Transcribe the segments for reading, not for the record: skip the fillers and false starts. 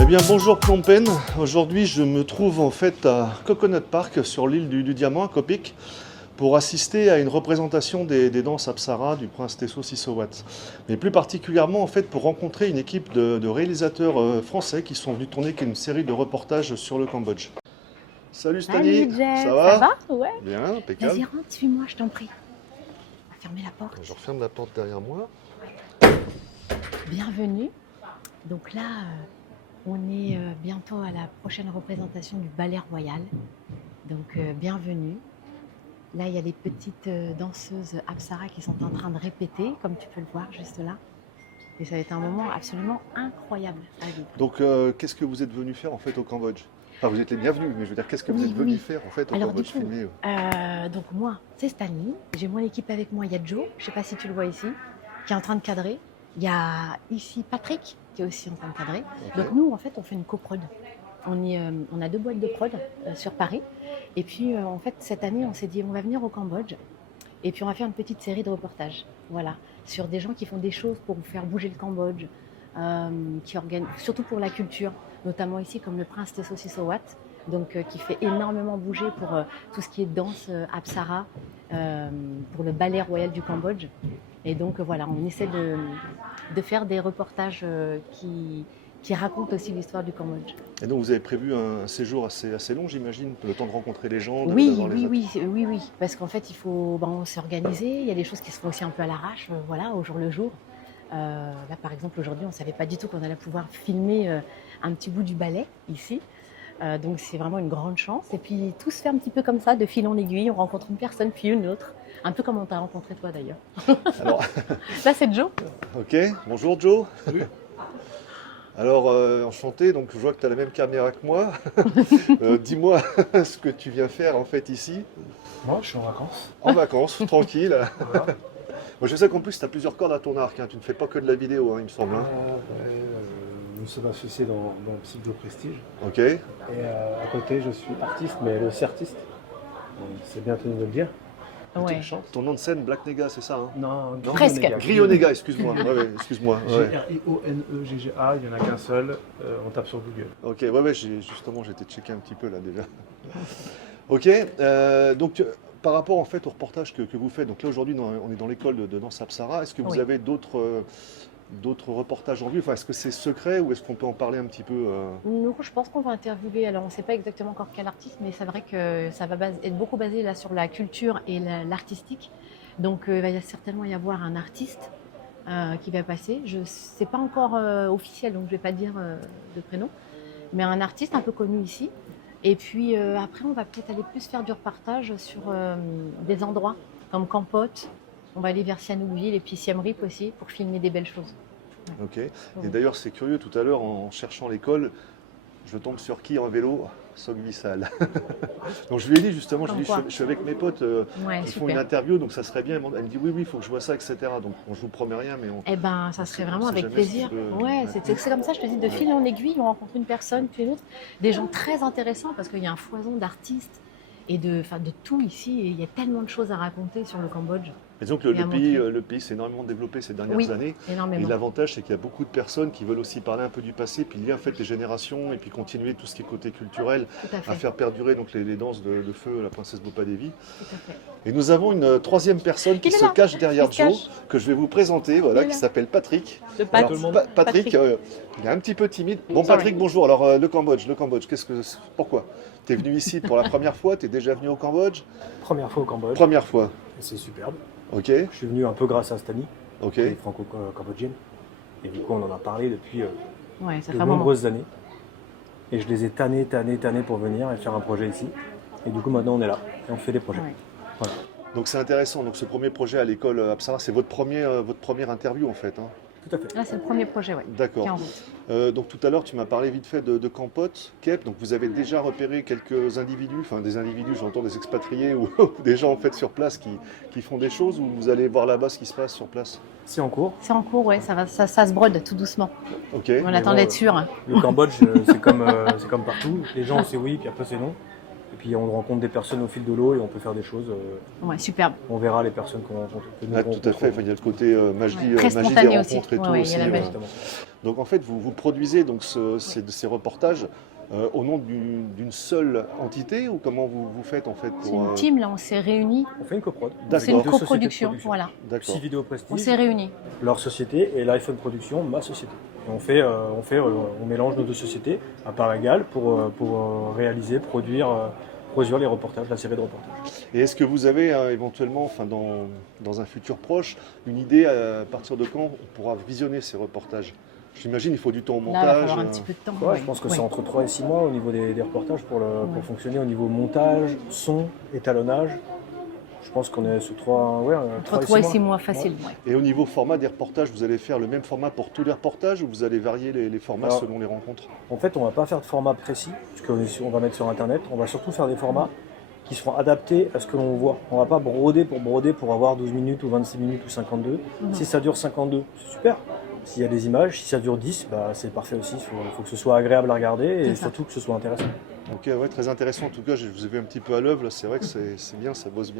Eh bien bonjour Phnom Penh, aujourd'hui je me trouve en fait à Coconut Park sur l'île du Diamant à Koh Pik pour assister à une représentation des danses Apsara du prince Tesso Sisawat. Mais plus particulièrement en fait pour rencontrer une équipe de réalisateurs français qui sont venus tourner une série de reportages sur le Cambodge. Salut Stani, Salut Jeff, ça va? Ouais. Bien, impeccable. Vas-y, rentre, suis-moi, je t'en prie. On va fermer la porte. Je referme la porte derrière moi. Bienvenue. Donc là, on est bientôt à la prochaine représentation du ballet royal. Donc bienvenue. Là, il y a les petites danseuses Apsara qui sont en train de répéter, comme tu peux le voir juste là. Et ça va être un moment absolument incroyable à vivre. Donc qu'est-ce que vous êtes venu faire en fait au Cambodge? Enfin, vous êtes les bienvenus, mais je veux dire, qu'est-ce que vous êtes venu faire en fait au Alors, Cambodge du coup, filmé donc moi, c'est Stani. J'ai mon équipe avec moi. Il y a Joe, je ne sais pas si tu le vois ici, qui est en train de cadrer. Il y a ici Patrick, qui est aussi en train de cadrer. Okay. Donc nous, en fait, on fait une coprod. On a 2 boîtes de prod sur Paris. Et puis, en fait, cette année, on s'est dit, on va venir au Cambodge. Et puis, on va faire une petite série de reportages. Voilà, sur des gens qui font des choses pour faire bouger le Cambodge, surtout pour la culture, notamment ici, comme le prince Tesso Sisawat, donc qui fait énormément bouger pour tout ce qui est danse Apsara, pour le ballet royal du Cambodge. Et donc voilà, on essaie de faire des reportages qui racontent aussi l'histoire du Cambodge. Et donc vous avez prévu un séjour assez long, j'imagine, le temps de rencontrer les gens, Oui, parce qu'en fait, il faut s'organiser. Il y a des choses qui se font aussi un peu à l'arrache, voilà, au jour le jour. Là, par exemple, aujourd'hui, on ne savait pas du tout qu'on allait pouvoir filmer un petit bout du ballet ici. Donc, c'est vraiment une grande chance. Et puis, tout se fait un petit peu comme ça, de fil en aiguille. On rencontre une personne, puis une autre. Un peu comme on t'a rencontré toi, d'ailleurs. Alors... Là, c'est Joe. Ok, bonjour Joe. Salut. Alors, enchanté, donc je vois que tu as la même caméra que moi. Dis-moi ce que tu viens faire en fait ici. Moi, je suis en vacances. En vacances, tranquille. Voilà. Moi, je sais qu'en plus, tu as plusieurs cordes à ton arc. Hein. Tu ne fais pas que de la vidéo, hein, il me semble. Hein. Nous sommes associés dans le cycle de prestige. Ok. Et à côté, je suis artiste, mais aussi artiste. C'est bien tenu de le dire. Ouais. Ton nom de scène, Black Nega, c'est ça hein? Non, Presque. Grionega, excuse-moi. Ouais, excuse-moi. Ouais. G-R-I-O-N-E-G-G-A, il n'y en a qu'un seul. On tape sur Google. Ok, ouais, justement, j'ai été checker un petit peu là déjà. Ok, donc par rapport en fait au reportage que vous faites, donc là aujourd'hui on est dans l'école de danse Apsara, est-ce que vous avez d'autres reportages en vue? Enfin, est-ce que c'est secret ou est-ce qu'on peut en parler un petit peu Nous, je pense qu'on va interviewer, alors on ne sait pas exactement encore quel artiste, mais c'est vrai que ça va être beaucoup basé là sur la culture et l'artistique. Donc il va certainement y avoir un artiste qui va passer. Je sais pas encore officiel, donc je ne vais pas dire de prénom, mais un artiste un peu connu ici. Et puis après, on va peut-être aller plus faire du reportage sur des endroits comme Kampot. On va aller vers Sihanoukville et puis Siem Reap aussi pour filmer des belles choses. Ok. Et d'ailleurs, c'est curieux, tout à l'heure, en cherchant l'école, je tombe sur qui en vélo? Sog Vissal. Donc je lui ai dit justement, je suis avec mes potes qui font une interview, donc ça serait bien. Elle me dit oui, il faut que je vois ça, etc. Donc bon, je vous promets rien, mais Eh ben, ça serait vraiment avec plaisir. Ouais, c'est comme ça, je te dis, de fil en aiguille, on rencontre une personne, puis une autre, des gens très intéressants parce qu'il y a un foison d'artistes et de tout ici. Et il y a tellement de choses à raconter sur le Cambodge. Et donc le pays s'est énormément développé ces dernières années. Énormément. Et l'avantage, c'est qu'il y a beaucoup de personnes qui veulent aussi parler un peu du passé, puis lier en fait les générations, et puis continuer tout ce qui est côté culturel, à faire perdurer donc les danses de feu, la princesse Bopadevi. Tout à fait. Et nous avons une troisième personne qui se cache derrière Joe, que je vais vous présenter, voilà, qui s'appelle Patrick. Patrick, il est un petit peu timide. Bon, Patrick, bonjour. Alors le Cambodge, pourquoi? Tu es venu ici pour la première fois? Tu es déjà venu au Cambodge? Première fois au Cambodge. Première fois. Et c'est superbe. Ok. Je suis venu un peu grâce à Stani, ok. franco-cambodgienne. Et du coup, on en a parlé depuis de nombreuses années. Et je les ai tannés pour venir et faire un projet ici. Et du coup, maintenant, on est là et on fait des projets. Ouais. Voilà. Donc c'est intéressant. Donc ce premier projet à l'école Apsara, c'est votre première interview en fait. Hein. Tout à fait. Là, c'est le premier projet, oui. D'accord. Donc tout à l'heure, tu m'as parlé vite fait de Kampot, Kep. Donc vous avez déjà repéré quelques individus, enfin des individus, j'entends des expatriés ou des gens en fait sur place qui font des choses, ou vous allez voir là-bas ce qui se passe sur place? C'est en cours. C'est en cours, ouais. Ça se brode tout doucement. Ok. On attend d'être sûr. Le Cambodge, c'est comme partout. Les gens, c'est oui, puis après, c'est non. Et puis on rencontre des personnes au fil de l'eau et on peut faire des choses. Ouais, superbe. On verra les personnes qu'on rencontre. Tout à fait. Enfin, il y a le côté magie des spontané rencontres aussi. et tout. Ouais, aussi, il y a la magie. Donc en fait, vous produisez donc ces reportages au nom d'une seule entité, ou comment vous faites en fait C'est pour... une team, là, on s'est réunis. On fait une coprod. D'accord. C'est une Deux sociétés de coproduction, production. voilà. D'accord. Psy Vidéo On Prestige, s'est réunis. leur société, et l'iPhone Production, ma société. Et on mélange nos deux sociétés à part égale pour réaliser, produire les reportages, la série de reportages. Et est-ce que vous avez éventuellement, enfin dans un futur proche, une idée à partir de quand on pourra visionner ces reportages? J'imagine il faut du temps au Là, il va montage. falloir un petit peu de temps. Ouais, ouais. je pense que Ouais. c'est entre 3 et 6 mois au niveau des reportages pour fonctionner au niveau montage, son, étalonnage. Je pense qu'on est sur 3, Entre 3 et 6 mois, facile. Ouais. Et au niveau format des reportages, vous allez faire le même format pour tous les reportages, ou vous allez varier les formats Alors, selon les rencontres? En fait, on ne va pas faire de format précis, puisqu'on va mettre sur Internet. On va surtout faire des formats qui seront adaptés à ce que l'on voit. On ne va pas broder pour avoir 12 minutes ou 26 minutes ou 52. Non. Si ça dure 52, c'est super. S'il y a des images, si ça dure 10, c'est parfait aussi. Il faut que ce soit agréable à regarder et C'est ça. surtout que ce soit intéressant. Ok, ouais, très intéressant. En tout cas, je vous ai vu un petit peu à l'œuvre. Là, c'est vrai que c'est bien, ça bosse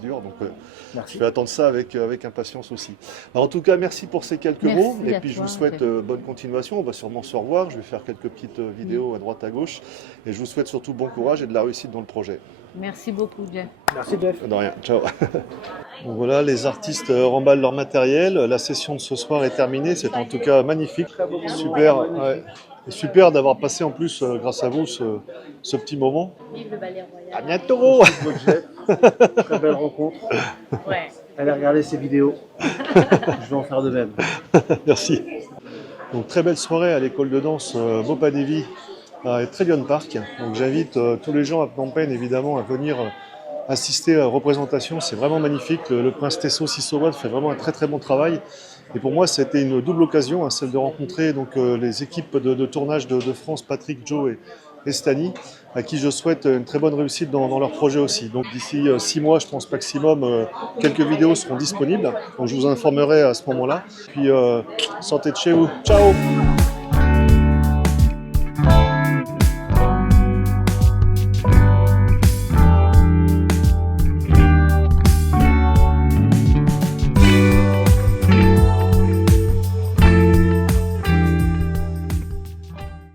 dur. Donc, je Merci. vais attendre ça avec impatience aussi. Alors, en tout cas, merci pour ces quelques Merci mots. Et à puis, je toi, vous souhaite Jeff. bonne continuation. On va sûrement se revoir. Je vais faire quelques petites vidéos à droite, à gauche. Et je vous souhaite surtout bon courage et de la réussite dans le projet. Merci beaucoup, Jeff. Merci Jeff. De rien, ciao. Bon, voilà, les artistes remballent leur matériel. La session de ce soir est terminée. C'est en tout cas magnifique. Super, ouais. Et super d'avoir passé en plus, grâce à vous, ce petit moment. Vive le ballet royal. À bientôt. Très belle rencontre. Ouais. Allez regarder ces vidéos. Je vais en faire de même. Merci. Donc, très belle soirée à l'école de danse Bopadevi à Trillion Park. Donc, j'invite tous les gens à Phnom Penh évidemment à venir assister à la représentation. C'est vraiment magnifique. Le prince Tesso Sissowadh fait vraiment un très très bon travail. Et pour moi, c'était une double occasion, celle de rencontrer donc, les équipes de tournage de France, Patrick, Joe et Stani, à qui je souhaite une très bonne réussite dans leur projet aussi. Donc d'ici 6 mois, je pense maximum, quelques vidéos seront disponibles. Donc je vous informerai à ce moment-là. Puis sortez de chez vous. Ciao!